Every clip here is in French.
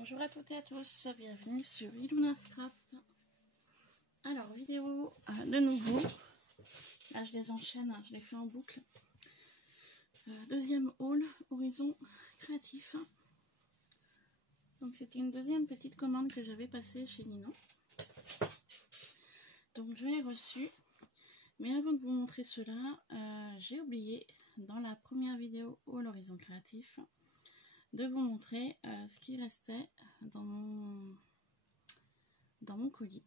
Bonjour à toutes et à tous, bienvenue sur Iluna Scrap. Alors, vidéo de nouveau. Là, je les enchaîne, je les fais en boucle. Deuxième haul, Horizon Créatif. Donc, c'était une deuxième petite commande que j'avais passée chez Ninon. Donc, je l'ai reçue. Mais avant de vous montrer cela, j'ai oublié dans la première vidéo haul Horizon Créatif de vous montrer ce qui restait dans mon colis.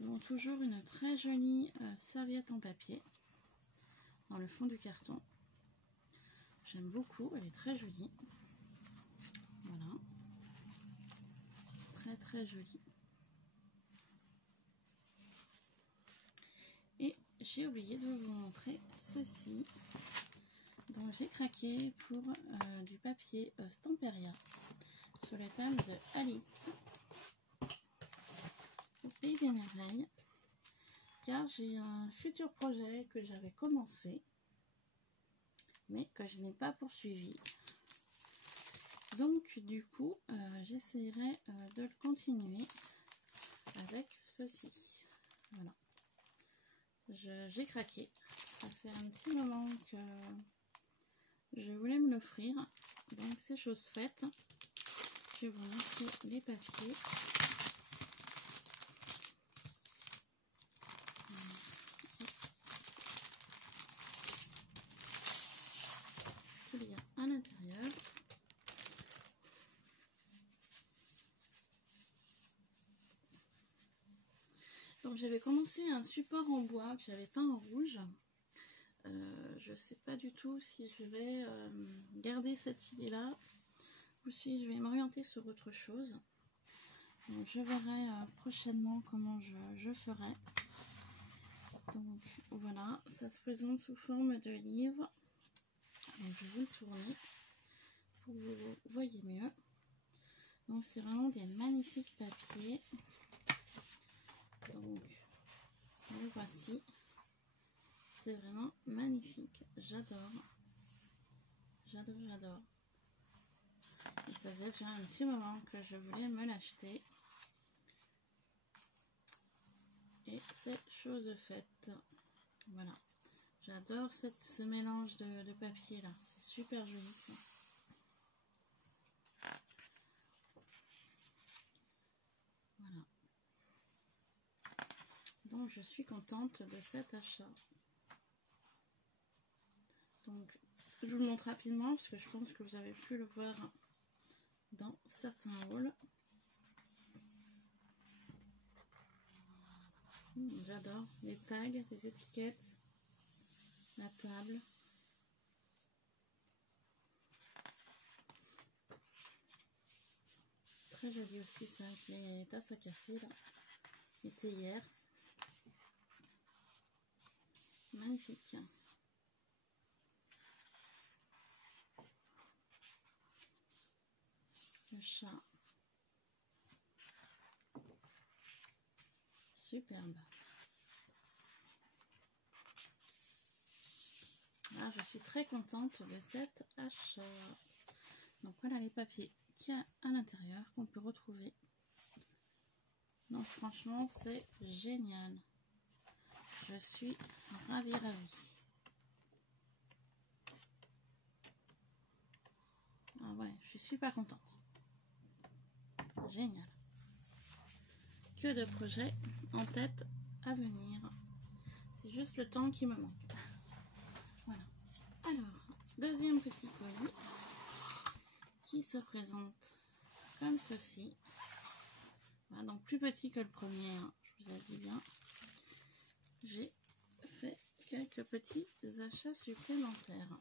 Donc toujours une très jolie serviette en papier dans le fond du carton. J'aime beaucoup, elle est très jolie. Voilà, très très jolie. Et j'ai oublié de vous montrer ceci. Donc j'ai craqué pour du papier Stamperia sur le thème de Alice au pays des merveilles, car j'ai un futur projet que j'avais commencé mais que je n'ai pas poursuivi. Donc du coup j'essaierai de le continuer avec ceci. Voilà, j'ai craqué, ça fait un petit moment que je voulais me l'offrir, donc c'est chose faite. Je vais vous montrer les papiers. Qu'il y a à l'intérieur. Donc j'avais commencé un support en bois que j'avais peint en rouge. Je ne sais pas du tout si je vais garder cette idée là ou si je vais m'orienter sur autre chose. Donc, je verrai prochainement comment je ferai. Donc voilà, ça se présente sous forme de livre. Donc, je vais vous le tourner pour que vous voyez mieux. Donc c'est vraiment des magnifiques papiers. Donc le voici. C'est vraiment magnifique, j'adore, j'adore, j'adore. Et ça faisait déjà un petit moment que je voulais me l'acheter. Et c'est chose faite. Voilà, j'adore ce mélange de papier là, c'est super joli ça. Voilà. Donc je suis contente de cet achat. Donc, je vous le montre rapidement parce que je pense que vous avez pu le voir dans certains hauls. J'adore les tags, les étiquettes, la table. Très joli aussi ça avec les tasses à café là, les théières. Magnifique. Le chat. Superbe. Là, je suis très contente de cet achat. Donc voilà les papiers qu'il y a à l'intérieur qu'on peut retrouver. Donc franchement, c'est génial. Je suis ravie. Ah ouais, je suis super contente. Génial. Que de projets en tête à venir. C'est juste le temps qui me manque. Voilà. Alors, deuxième petit colis qui se présente comme ceci. Voilà, donc plus petit que le premier, hein, je vous ai dit bien. J'ai fait quelques petits achats supplémentaires.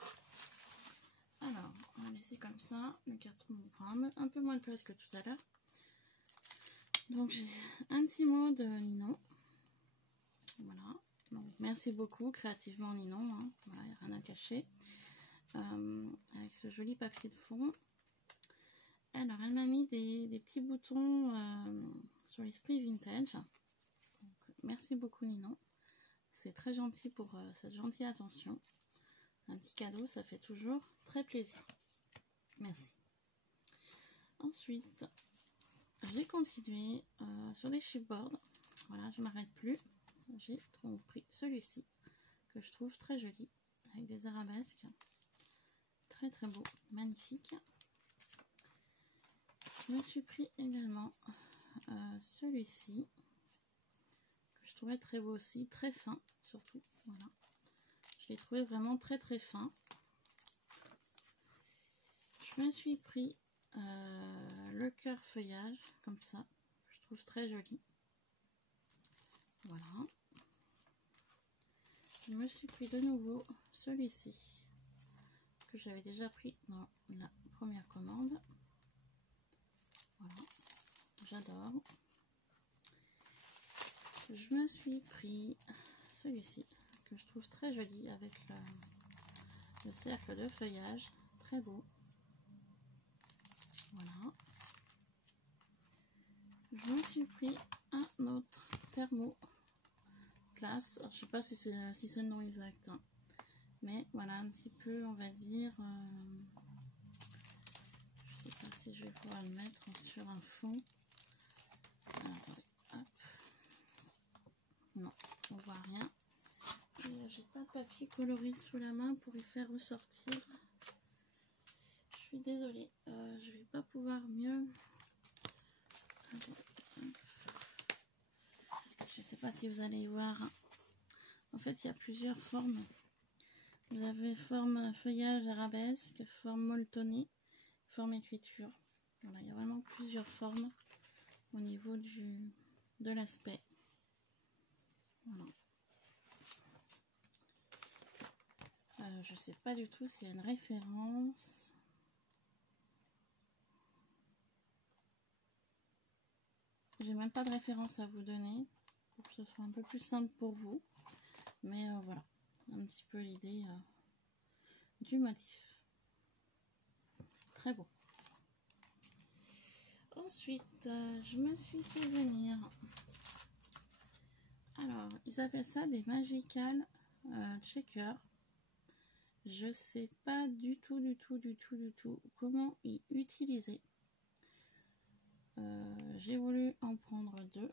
Alors, on va laisser comme ça. Le carton prend un peu moins de place que tout à l'heure. Donc j'ai un petit mot de Ninon. Voilà. Donc merci beaucoup créativement Ninon. Hein. Voilà, il n'y a rien à cacher. Avec ce joli papier de fond. Alors elle m'a mis des petits boutons sur l'esprit vintage. Donc, merci beaucoup Ninon. C'est très gentil pour cette gentille attention. Un petit cadeau, ça fait toujours très plaisir. Merci. Ensuite, j'ai continué sur des chipboards. Voilà, je m'arrête plus. J'ai donc pris celui-ci que je trouve très joli avec des arabesques. Très très beau, magnifique. Je me suis pris également celui-ci que je trouvais très beau aussi, très fin surtout. Voilà, je l'ai trouvé vraiment très très fin. Je me suis pris le cœur feuillage comme ça, je trouve très joli. Voilà. Je me suis pris de nouveau celui-ci que j'avais déjà pris dans la première commande. Voilà, j'adore. Je me suis pris celui-ci que je trouve très joli avec le cercle de feuillage, très beau. Voilà. Je me suis pris un autre thermo classe. Alors, je sais pas si c'est le nom exact, hein. Mais voilà un petit peu, on va dire. Je sais pas si je vais pouvoir le mettre sur un fond. Alors, attendez, hop. Non, on voit rien. J'ai pas de papier coloré sous la main pour y faire ressortir. Je suis désolée, je vais pas pouvoir mieux. Je sais pas si vous allez y voir. En fait, il y a plusieurs formes. Vous avez forme feuillage arabesque, forme molletonnée, forme écriture. Voilà, il y a vraiment plusieurs formes au niveau de l'aspect. Voilà. Je sais pas du tout s'il y a une référence. J'ai même pas de référence à vous donner pour que ce soit un peu plus simple pour vous. Mais voilà, un petit peu l'idée du motif. Très beau. Ensuite, je me suis fait venir. Alors, ils appellent ça des magical checkers. Je sais pas du tout comment y utiliser. J'ai voulu en prendre deux.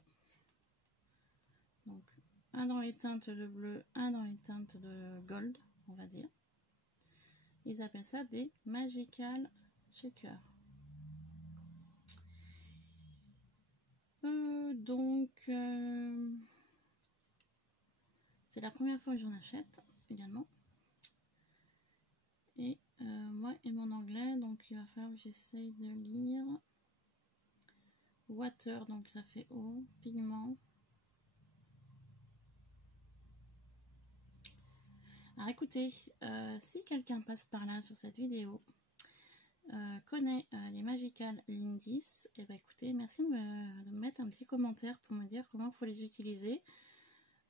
Donc, un dans les teintes de bleu, un dans les teintes de gold, on va dire. Ils appellent ça des magical checkers. C'est la première fois que j'en achète également. Et moi et mon anglais, donc il va falloir que j'essaye de lire. Water, donc ça fait eau, pigment. Alors écoutez, si quelqu'un passe par là sur cette vidéo, connaît les Magical Lindis, et bah écoutez, merci de me mettre un petit commentaire pour me dire comment il faut les utiliser.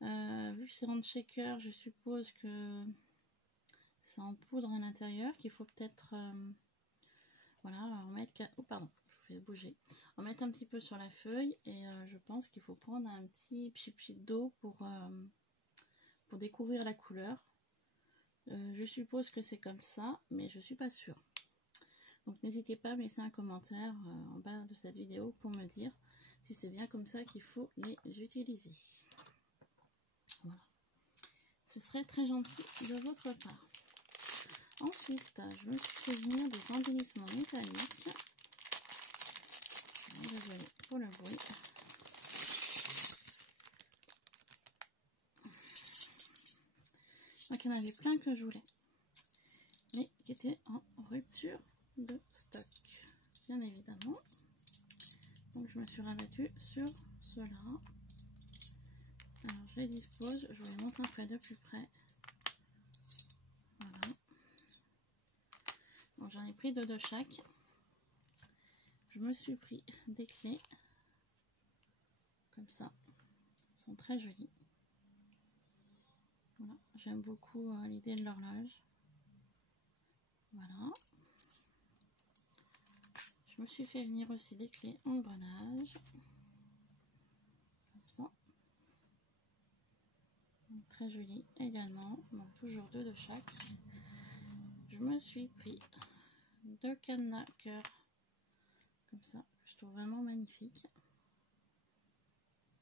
Vu que c'est en shaker, je suppose que c'est en poudre à l'intérieur, qu'il faut peut-être voilà, en mettre, oh pardon, je vais bouger, en mettre un petit peu sur la feuille, et je pense qu'il faut prendre un petit pchit d'eau pour découvrir la couleur. Je suppose que c'est comme ça, mais je suis pas sûre. Donc n'hésitez pas à me laisser un commentaire en bas de cette vidéo pour me dire si c'est bien comme ça qu'il faut les utiliser. Voilà. Ce serait très gentil de votre part. Ensuite, je me suis fait venir des embellissements métalliques. Désolée pour le bruit. Donc il y en avait plein que je voulais, mais qui étaient en rupture de stock, bien évidemment. Donc je me suis rabattue sur cela. Alors je les dispose, je vous les montre après de plus près. Voilà. Donc j'en ai pris deux de chaque. Je me suis pris des clés comme ça, elles sont très jolies. Voilà, j'aime beaucoup l'idée de l'horloge. Voilà. Je me suis fait venir aussi des clés engrenages. Comme ça. Donc, très joli également. Donc toujours deux de chaque. Je me suis pris deux cadenas cœur comme ça, je trouve vraiment magnifique.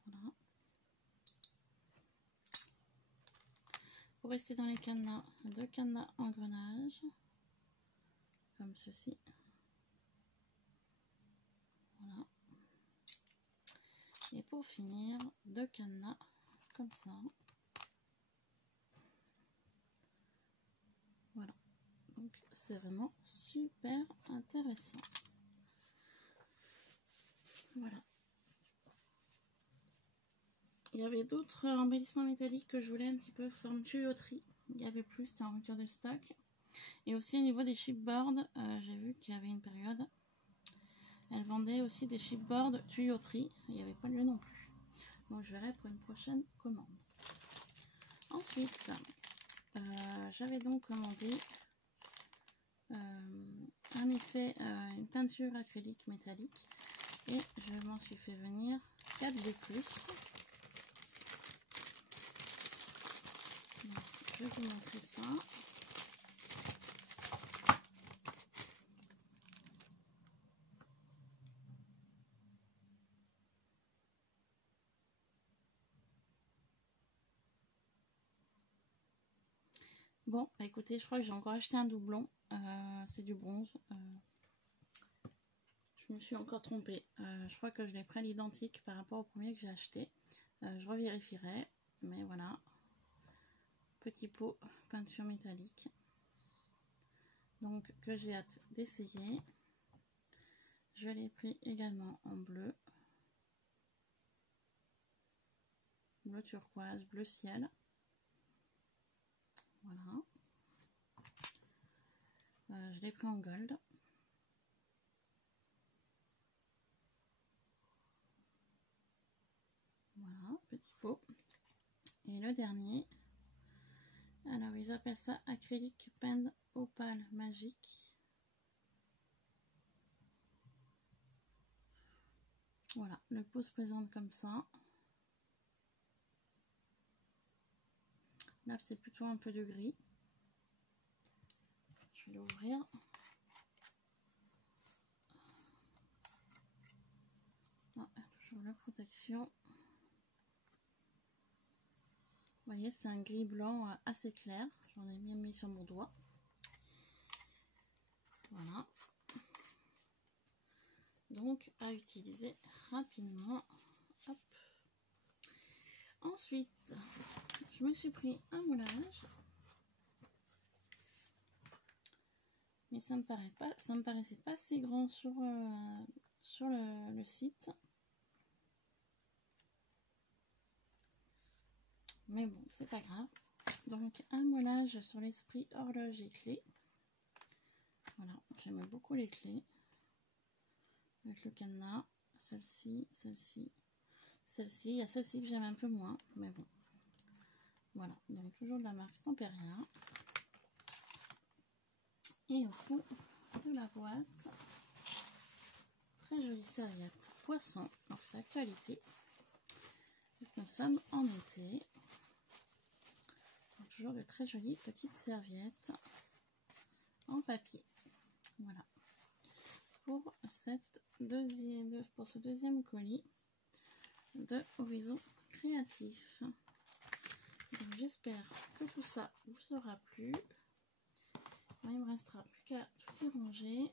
Voilà. Pour rester dans les cadenas, 2 cadenas engrenages, comme ceci. Voilà. Et pour finir, 2 cadenas, comme ça. Voilà. Donc c'est vraiment super intéressant. Voilà. Il y avait d'autres embellissements métalliques que je voulais un petit peu forme tuyauterie. Il y avait plus, c'était en rupture de stock. Et aussi au niveau des chipboards, j'ai vu qu'il y avait une période, elle vendait aussi des chipboards tuyauterie. Il n'y avait pas lieu non plus. Donc je verrai pour une prochaine commande. Ensuite, j'avais donc commandé un effet, une peinture acrylique métallique. Et je m'en suis fait venir 4 de plus. Donc, je vais vous montrer ça. Bon, bah écoutez, je crois que j'ai encore acheté un doublon. C'est du bronze. Je me suis encore trompée. Je crois que je l'ai pris à l'identique par rapport au premier que j'ai acheté. Je revérifierai. Mais voilà. Petit pot peinture métallique. Donc, que j'ai hâte d'essayer. Je l'ai pris également en bleu. Bleu turquoise, bleu ciel. Voilà. Je l'ai pris en gold. Voilà, petit pot. Et le dernier, alors ils appellent ça acrylique pen opale magique. Voilà, le pot se présente comme ça. Là, c'est plutôt un peu de gris. Je vais l'ouvrir. Ah, toujours la protection. Vous voyez, c'est un gris blanc assez clair. J'en ai bien mis sur mon doigt. Voilà. Donc, à utiliser rapidement. Hop. Ensuite, je me suis pris un moulage. Mais ça me paraissait pas si grand sur le site. Mais bon, c'est pas grave. Donc, un moulage sur l'esprit horloge et clé. Voilà, j'aime beaucoup les clés. Avec le cadenas, celle-ci, celle-ci, celle-ci. Il y a celle-ci que j'aime un peu moins, mais bon. Voilà, donc toujours de la marque Stamperia. Et au fond de la boîte, très jolie serviette poisson. Donc c'est actualité. Nous sommes en été. Donc, toujours de très jolies petites serviettes en papier. Voilà. Pour ce deuxième colis de Horizon Créatif. J'espère que tout ça vous aura plu. Bon, il me restera plus qu'à tout y ranger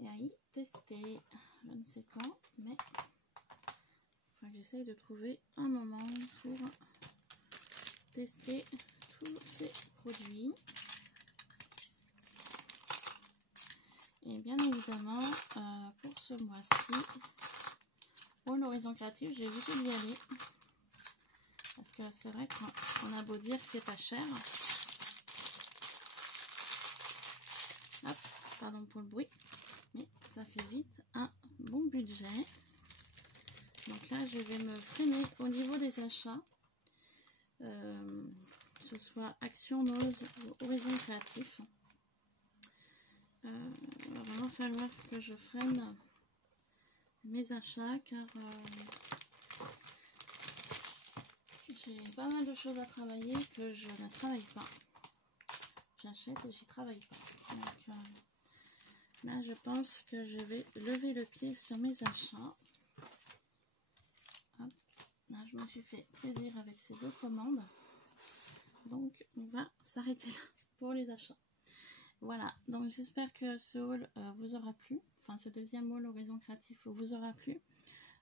et à y tester. Je ne sais quand, mais il faut que j'essaye de trouver un moment pour tester tous ces produits. Et bien évidemment, pour ce mois-ci, pour l'Horizon Créatif, j'ai évité d'y aller. Parce que c'est vrai qu'on a beau dire que c'est pas cher. Hop, pardon pour le bruit. Mais ça fait vite un bon budget. Donc là, je vais me freiner au niveau des achats. Que ce soit Action, Nose ou Horizon Créatif. Il va vraiment falloir que je freine mes achats car j'ai pas mal de choses à travailler que je ne travaille pas. J'achète et j'y travaille pas. Donc Là, je pense que je vais lever le pied sur mes achats. Hop. Là, je me suis fait plaisir avec ces 2 commandes. Donc, on va s'arrêter là pour les achats. Voilà, donc j'espère que ce haul vous aura plu. Enfin, ce deuxième haul Horizon Créatif vous aura plu.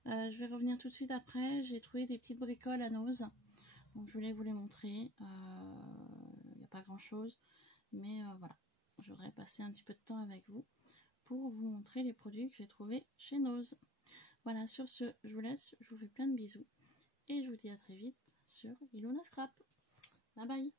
Je vais revenir tout de suite après. J'ai trouvé des petites bricoles à Nose. Donc, je voulais vous les montrer. Il n'y a pas grand-chose. Mais voilà, je voudrais passer un petit peu de temps avec vous pour vous montrer les produits que j'ai trouvés chez Nose. Voilà, sur ce, je vous laisse. Je vous fais plein de bisous. Et je vous dis à très vite sur Ilona Scrap. Bye bye.